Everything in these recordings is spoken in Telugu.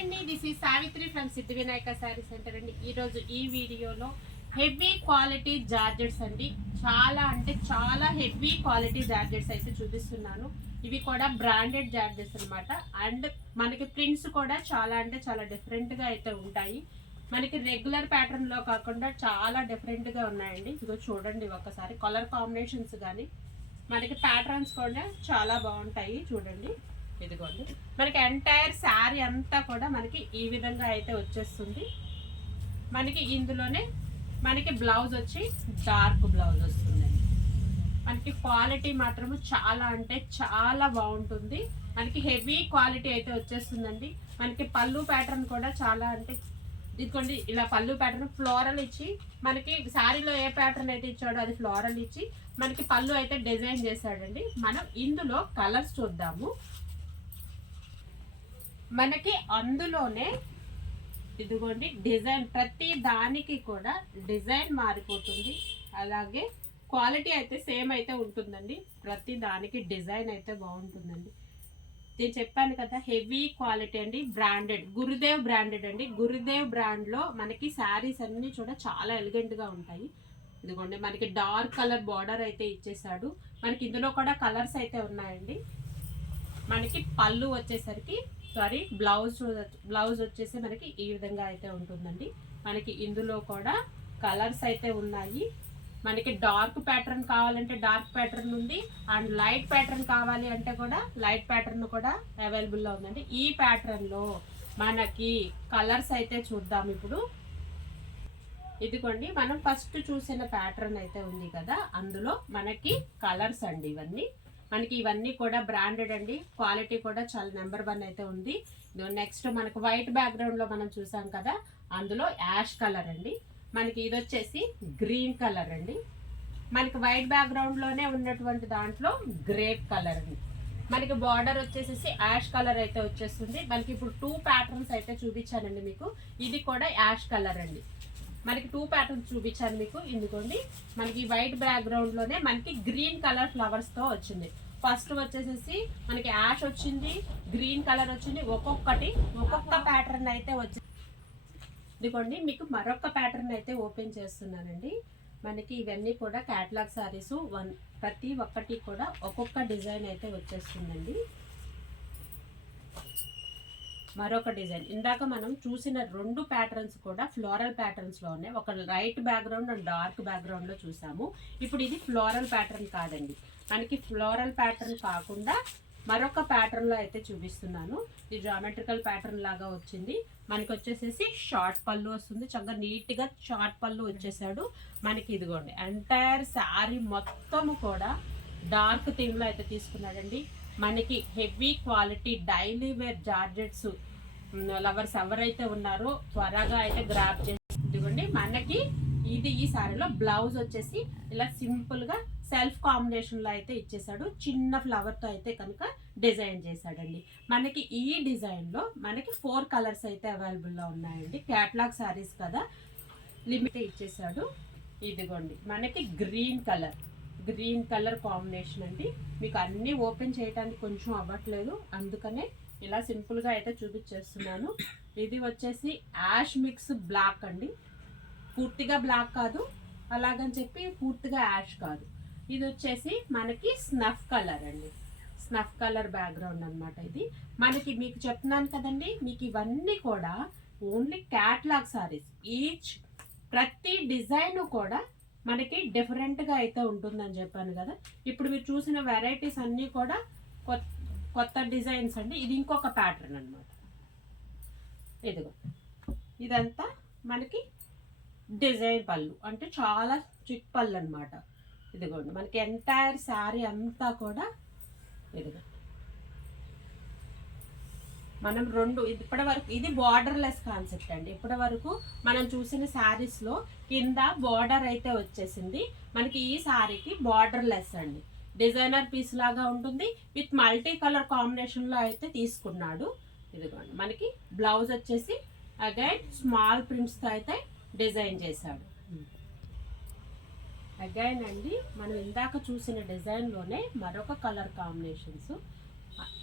అండి, దిస్ ఈ Savitri from Siddhi Vinayaka sari centre అండి. ఈరోజు ఈ వీడియోలో హెవీ క్వాలిటీ జార్జెట్స్ అండి, చాలా అంటే చాలా హెవీ క్వాలిటీ జార్జెట్స్ అయితే చూపిస్తున్నాను. ఇవి కూడా బ్రాండెడ్ జార్జెట్స్ అనమాట. అండ్ మనకి ప్రింట్స్ కూడా చాలా అంటే చాలా డిఫరెంట్గా అయితే ఉంటాయి. మనకి రెగ్యులర్ ప్యాటర్న్లో కాకుండా చాలా డిఫరెంట్గా ఉన్నాయండి. ఇదిగో చూడండి ఒకసారి, కలర్ కాంబినేషన్స్ కానీ మనకి ప్యాటర్న్స్ కూడా చాలా బాగుంటాయి. చూడండి, ఇదిగోండి మనకి ఎంటైర్ శారీ అంతా కూడా మనకి ఈ విధంగా అయితే వచ్చేస్తుంది. మనకి ఇందులోనే మనకి బ్లౌజ్ వచ్చి డార్క్ బ్లౌజ్ వస్తుందండి. మనకి క్వాలిటీ మాత్రము చాలా అంటే చాలా బాగుంటుంది. మనకి హెవీ క్వాలిటీ అయితే వచ్చేస్తుందండి. మనకి పళ్ళు ప్యాటర్న్ కూడా చాలా అంటే ఇదిగోండి, ఇలా పళ్ళు ప్యాటర్న్ ఫ్లోరల్ ఇచ్చి, మనకి శారీలో ఏ ప్యాటర్న్ అయితే ఇచ్చాడో అది ఫ్లోరల్ ఇచ్చి మనకి పళ్ళు అయితే డిజైన్ చేశాడండి. మనం ఇందులో కలర్స్ చూద్దాము. మనకి అందులోనే ఇదిగోండి డిజైన్, ప్రతి దానికి కూడా డిజైన్ మారిపోతుంది. అలాగే క్వాలిటీ అయితే సేమ్ అయితే ఉంటుందండి. ప్రతి దానికి డిజైన్ అయితే బాగుంటుందండి. నేను చెప్పాను కదా, హెవీ క్వాలిటీ అండి, బ్రాండెడ్, గురుదేవ్ బ్రాండెడ్ అండి. గురుదేవ్ బ్రాండ్లో మనకి శారీస్ అన్నీ కూడా చాలా ఎలిగెంట్గా ఉంటాయి. ఇదిగోండి మనకి డార్క్ కలర్ బార్డర్ అయితే ఇచ్చేసాడు. మనకి ఇందులో కూడా కలర్స్ అయితే ఉన్నాయండి. మనకి పళ్ళు వచ్చేసరికి బ్లౌజ్ వచ్చేసి మనకి ఈ విధంగా అయితే ఉంటుందండి. మనకి ఇందులో కూడా కలర్స్ అయితే ఉన్నాయి. మనకి డార్క్ ప్యాటర్న్ కావాలంటే డార్క్ ప్యాటర్న్ ఉంది, అండ్ లైట్ ప్యాటర్న్ కావాలి అంటే కూడా లైట్ ప్యాటర్న్ కూడా అవైలబుల్లో ఉందండి. ఈ ప్యాటర్న్లో మనకి కలర్స్ అయితే చూద్దాం ఇప్పుడు. ఇదిగోండి, మనం ఫస్ట్ చూసిన ప్యాటర్న్ అయితే ఉంది కదా, అందులో మనకి కలర్స్ అండి ఇవన్నీ. మనకి ఇవన్నీ కూడా బ్రాండెడ్ అండి, క్వాలిటీ కూడా చాలా నెంబర్ 1 అయితే ఉంది. నెక్స్ట్ మనకు వైట్ బ్యాక్గ్రౌండ్లో మనం చూసాం కదా, అందులో యాష్ కలర్ అండి. మనకి ఇది వచ్చేసి గ్రీన్ కలర్ అండి. మనకి వైట్ బ్యాక్గ్రౌండ్లోనే ఉన్నటువంటి దాంట్లో గ్రేప్ కలర్ అండి. మనకి బార్డర్ వచ్చేసేసి యాష్ కలర్ అయితే వచ్చేస్తుంది. మనకి ఇప్పుడు 2 ప్యాటర్న్స్ అయితే చూపించానండి మీకు. ఇది కూడా యాష్ కలర్ అండి. మనకి 2 ప్యాటర్న్స్ చూపించాను మీకు. ఇందుకోండి, మనకి వైట్ బ్యాక్గ్రౌండ్లోనే మనకి గ్రీన్ కలర్ ఫ్లవర్స్తో వచ్చింది. ఫస్ట్ వచ్చేసేసి మనకి యాష్ వచ్చింది, గ్రీన్ కలర్ వచ్చింది. ఒక్కొక్క ప్యాటర్న్ అయితే వచ్చింది. ఇదిగోండి, మీకు మరొక ప్యాటర్న్ అయితే ఓపెన్ చేస్తున్నానండి. మనకి ఇవన్నీ కూడా క్యాటలాగ్ సారీస్, ప్రతి ఒక్కటి కూడా ఒక్కొక్క డిజైన్ అయితే వచ్చేస్తుందండి. మరొక డిజైన్, ఇందాక మనం చూసిన 2 ప్యాటర్న్స్ కూడా ఫ్లోరల్ ప్యాటర్న్స్లో ఉన్నాయి. ఒక లైట్ బ్యాక్గ్రౌండ్ అండ్ డార్క్ బ్యాక్గ్రౌండ్లో చూసాము. ఇప్పుడు ఇది ఫ్లోరల్ ప్యాటర్న్ కాదండి. మనకి ఫ్లోరల్ ప్యాటర్న్ కాకుండా మరొక ప్యాటర్న్లో అయితే చూపిస్తున్నాను. ఇది జామెట్రికల్ ప్యాటర్న్ లాగా వచ్చింది. మనకి వచ్చేసేసి షార్ట్ పళ్ళు వస్తుంది. చక్కగా నీట్గా షార్ట్ పళ్ళు వచ్చేసాడు. మనకి ఇదిగోండి ఎంటైర్ శారీ మొత్తము కూడా డార్క్ థీమ్లో అయితే తీసుకున్నాడండి. మనకి heavy quality daily wear georgettes lovers ఎవరైతే ఉన్నారో త్వరగా అయితే గ్రాప్ చేసి ఇదిగోండి. మనకి ఈ శారీలో బ్లౌజ్ వచ్చేసి ఇలా సింపుల్గా సెల్ఫ్ కాంబినేషన్లో అయితే ఇచ్చేసాడు. చిన్న ఫ్లవర్తో అయితే కనుక డిజైన్ చేశాడండి. మనకి ఈ డిజైన్లో మనకి 4 కలర్స్ అయితే అవైలబుల్లో ఉన్నాయండి. క్యాటలాగ్ శారీస్ కదా, లిమిట్ ఇచ్చేసాడు. ఇదిగోండి మనకి గ్రీన్ కలర్ కాంబినేషన్ అండి. మీకు అన్నీ ఓపెన్ చేయడానికి కొంచెం అవ్వట్లేదు, అందుకనే ఇలా సింపుల్గా అయితే చూపించేస్తున్నాను. ఇది వచ్చేసి యాష్ మిక్స్ బ్లాక్ అండి. పూర్తిగా బ్లాక్ కాదు, అలాగని చెప్పి పూర్తిగా యాష్ కాదు. ఇది వచ్చేసి మనకి స్నఫ్ కలర్ అండి. స్నఫ్ కలర్ బ్యాక్గ్రౌండ్ అనమాట ఇది. మనకి మీకు చెప్తున్నాను కదండి, మీకు ఇవన్నీ కూడా ఓన్లీ క్యాటలాగ్ సారీస్. ప్రతి డిజైన్ కూడా మనకి డిఫరెంట్గా అయితే ఉంటుందని చెప్పాను కదా. ఇప్పుడు మీరు చూసిన వెరైటీస్ అన్నీ కూడా కొత్త డిజైన్స్ అండి. ఇది ఇంకొక ప్యాటర్న్ అనమాట. ఇదిగో ఇదంతా మనకి డిజైన్ పళ్ళు, అంటే చాలా చిక్ పళ్ళు అనమాట. ఇదిగోండి మనకి ఎంటైర్ శారీ అంతా కూడా ఇదిగో మనం ఇప్పటి వరకు ఇది బార్డర్లెస్ కాన్సెప్ట్ అండి. ఇప్పటి వరకు మనం చూసిన శారీస్లో కింద బార్డర్ అయితే వచ్చేసింది. మనకి ఈ శారీకి బార్డర్లెస్ అండి. డిజైనర్ పీస్ లాగా ఉంటుంది, విత్ మల్టీ కలర్ కాంబినేషన్లో అయితే తీసుకున్నాడు. ఇదిగోండి మనకి బ్లౌజ్ వచ్చేసి అగైన్ స్మాల్ ప్రింట్స్తో అయితే డిజైన్ చేశాడు. అగైన్ అండి, మనం ఇందాక చూసిన డిజైన్లోనే మరొక కలర్ కాంబినేషన్స్.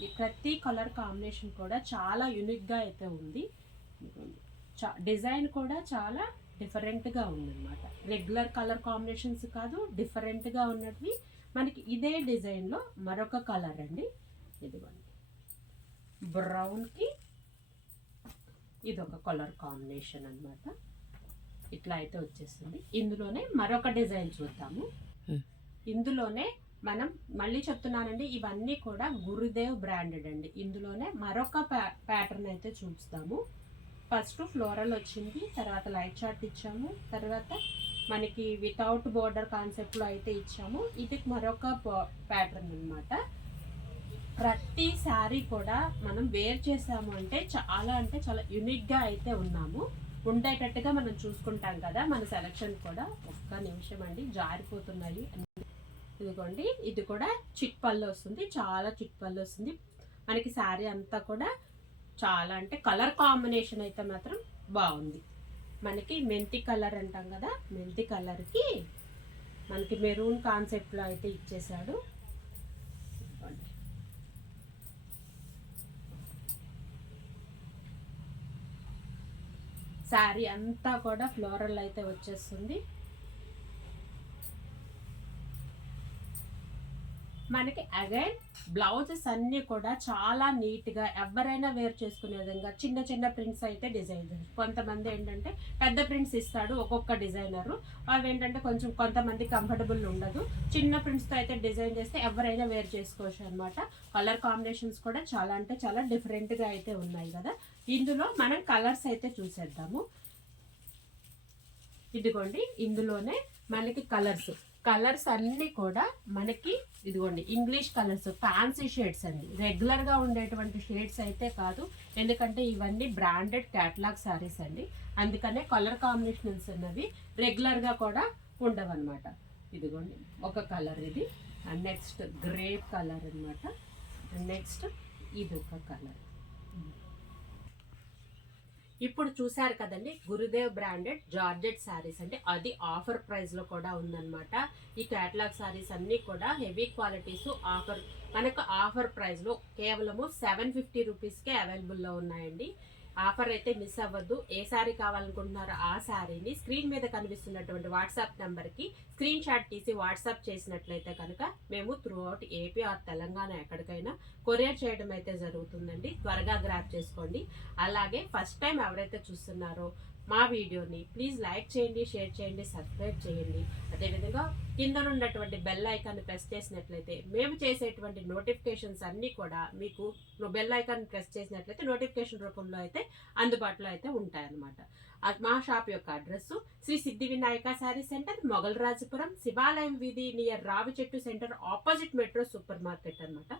ఈ ప్రతి కలర్ కాంబినేషన్ కూడా చాలా యూనిక్గా అయితే ఉంది. డిజైన్ కూడా చాలా డిఫరెంట్గా ఉందన్నమాట. రెగ్యులర్ కలర్ కాంబినేషన్స్ కాదు, డిఫరెంట్గా ఉన్నవి. మనకి ఇదే డిజైన్లో మరొక కలర్ అండి, ఇదిగోండి బ్రౌన్కి ఇదొక కలర్ కాంబినేషన్ అన్నమాట. ఇట్లా అయితే వచ్చేస్తుంది. ఇందులోనే మరొక డిజైన్ చూద్దాము. ఇందులోనే మనం మళ్ళీ చెప్తున్నానండి, ఇవన్నీ కూడా గురుదేవ్ బ్రాండెడ్ అండి. ఇందులోనే మరొక ప్యాటర్న్ అయితే చూస్తాము. ఫస్ట్ ఫ్లోరల్ వచ్చింది, తర్వాత లైట్ చార్ట్ ఇచ్చాము, తర్వాత మనకి వితౌట్ బోర్డర్ కాన్సెప్ట్లో అయితే ఇచ్చాము. ఇది మరొక ప్యాటర్న్ అనమాట. ప్రతి శారీ కూడా మనం వేర్ చేసాము అంటే చాలా యూనిక్గా అయితే ఉన్నాము. ఉండేటట్టుగా మనం చూసుకుంటాం కదా మన సెలక్షన్ కూడా. ఒక్క నిమిషం అండి, జారిపోతున్నాయి. ఇదిగోండి, ఇది కూడా చిట్ పళ్ళు వస్తుంది, చాలా చిట్ పళ్ళు వస్తుంది. మనకి శారీ అంతా కూడా చాలా అంటే కలర్ కాంబినేషన్ అయితే మాత్రం బాగుంది. మనకి మెంతి కలర్ అంటాం కదా, మెంతి కలర్కి మనకి మెరూన్ కాన్సెప్ట్లో అయితే ఇచ్చేసాడు. శారీ అంతా కూడా ఫ్లోరల్ అయితే వచ్చేస్తుంది. మనకి అగైన్ బ్లౌజెస్ అన్నీ కూడా చాలా నీట్గా ఎవరైనా వేర్ చేసుకునే విధంగా చిన్న చిన్న ప్రింట్స్ అయితే డిజైన్. కొంతమంది ఏంటంటే పెద్ద ప్రింట్స్ ఇస్తాడు ఒక్కొక్క డిజైనరు, అవి ఏంటంటే కొంచెం కొంతమంది కంఫర్టబుల్ ఉండదు. చిన్న ప్రింట్స్తో అయితే డిజైన్ చేస్తే ఎవరైనా వేర్ చేసుకోవచ్చు అనమాట. కలర్ కాంబినేషన్స్ కూడా చాలా అంటే చాలా డిఫరెంట్గా అయితే ఉన్నాయి కదా. ఇందులో మనం కలర్స్ అయితే చూసేద్దాము. ఇదిగోండి, ఇందులోనే మనకి కలర్స్ అన్నీ కూడా మనకి ఇదిగోండి ఇంగ్లీష్ కలర్స్, ఫ్యాన్సీ షేడ్స్ అండి. రెగ్యులర్గా ఉండేటువంటి షేడ్స్ అయితే కాదు, ఎందుకంటే ఇవన్నీ బ్రాండెడ్ క్యాటలాగ్ శారీస్ అండి. అందుకనే కలర్ కాంబినేషన్స్ అన్నవి రెగ్యులర్గా కూడా ఉండవన్నమాట. ఇదిగోండి ఒక కలర్ ఇది, అండ్ నెక్స్ట్ గ్రేప్ కలర్ అనమాట, అండ్ నెక్స్ట్ ఇది ఒక కలర్. ఇప్పుడు చూసారు కదండి, గురుదేవ్ బ్రాండెడ్ జార్జెట్ శారీస్ అంటే అది ఆఫర్ ప్రైస్లో కూడా ఉందన్నమాట. ఈ క్యాటలాగ్ శారీస్ అన్నీ కూడా హెవీ క్వాలిటీస్ మనకు ఆఫర్ ప్రైస్లో కేవలము 750 రూపీస్కే అవైలబుల్లో ఉన్నాయండి. ఆఫర్ అయితే మిస్ అవ్వద్దు. ఏ శారీ కావాలనుకుంటున్నారో ఆ శారీని స్క్రీన్ మీద కనిపిస్తున్నటువంటి వాట్సాప్ నెంబర్కి స్క్రీన్ షాట్ తీసి వాట్సాప్ చేసినట్లయితే కనుక మేము త్రూఅవుట్ ఏపీ ఆర్ తెలంగాణ ఎక్కడికైనా కొరియర్ చేయడం అయితే జరుగుతుందండి. త్వరగా గ్రాప్ చేసుకోండి. అలాగే ఫస్ట్ టైం ఎవరైతే చూస్తున్నారో మా వీడియోని ప్లీజ్ లైక్ చేయండి, షేర్ చేయండి, సబ్స్క్రైబ్ చేయండి. అదేవిధంగా కింద ఉన్నటువంటి బెల్ ఐకాన్ని ప్రెస్ చేసినట్లయితే మేము చేసేటువంటి నోటిఫికేషన్స్ అన్నీ కూడా మీకు బెల్ ఐకాన్ ప్రెస్ చేసినట్లయితే నోటిఫికేషన్ రూపంలో అయితే అందుబాటులో అయితే ఉంటాయన్నమాట. మా షాప్ యొక్క అడ్రస్ శ్రీ సిద్ధి వినాయక శారీ సెంటర్, మొగల్ రాజపురం, శివాలయం వీధి నియర్ రావి చెట్టు centre, opposite metro super market అనమాట.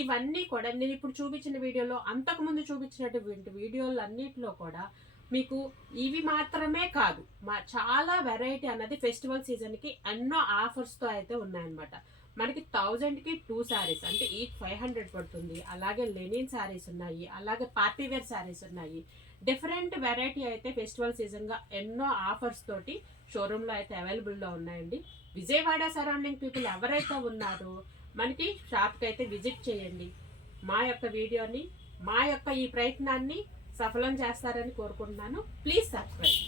ఇవన్నీ కూడా నేను ఇప్పుడు చూపించిన వీడియోలో, అంతకుముందు చూపించినటువంటి వీడియోలు అన్నింటిలో కూడా మీకు ఇవి మాత్రమే కాదు, చాలా వెరైటీ అన్నది ఫెస్టివల్ సీజన్కి ఎన్నో ఆఫర్స్తో అయితే ఉన్నాయన్నమాట. మనకి 1000కి 2 శారీస్ అంటే ఈచ్ 500 పడుతుంది. అలాగే లెనిన్ శారీస్ ఉన్నాయి, అలాగే పార్టీ వేర్ శారీస్ ఉన్నాయి. డిఫరెంట్ వెరైటీ అయితే ఫెస్టివల్ సీజన్గా ఎన్నో ఆఫర్స్ తోటి షోరూంలో అయితే అవైలబుల్లో ఉన్నాయండి. విజయవాడ సరౌండింగ్ పీపుల్ ఎవరైతే ఉన్నారో మనకి షాప్కి అయితే విజిట్ చేయండి. మా యొక్క వీడియోని, మా యొక్క ఈ ప్రయత్నాన్ని సఫలం చేస్తారని కోరుకుంటున్నాను. Please subscribe.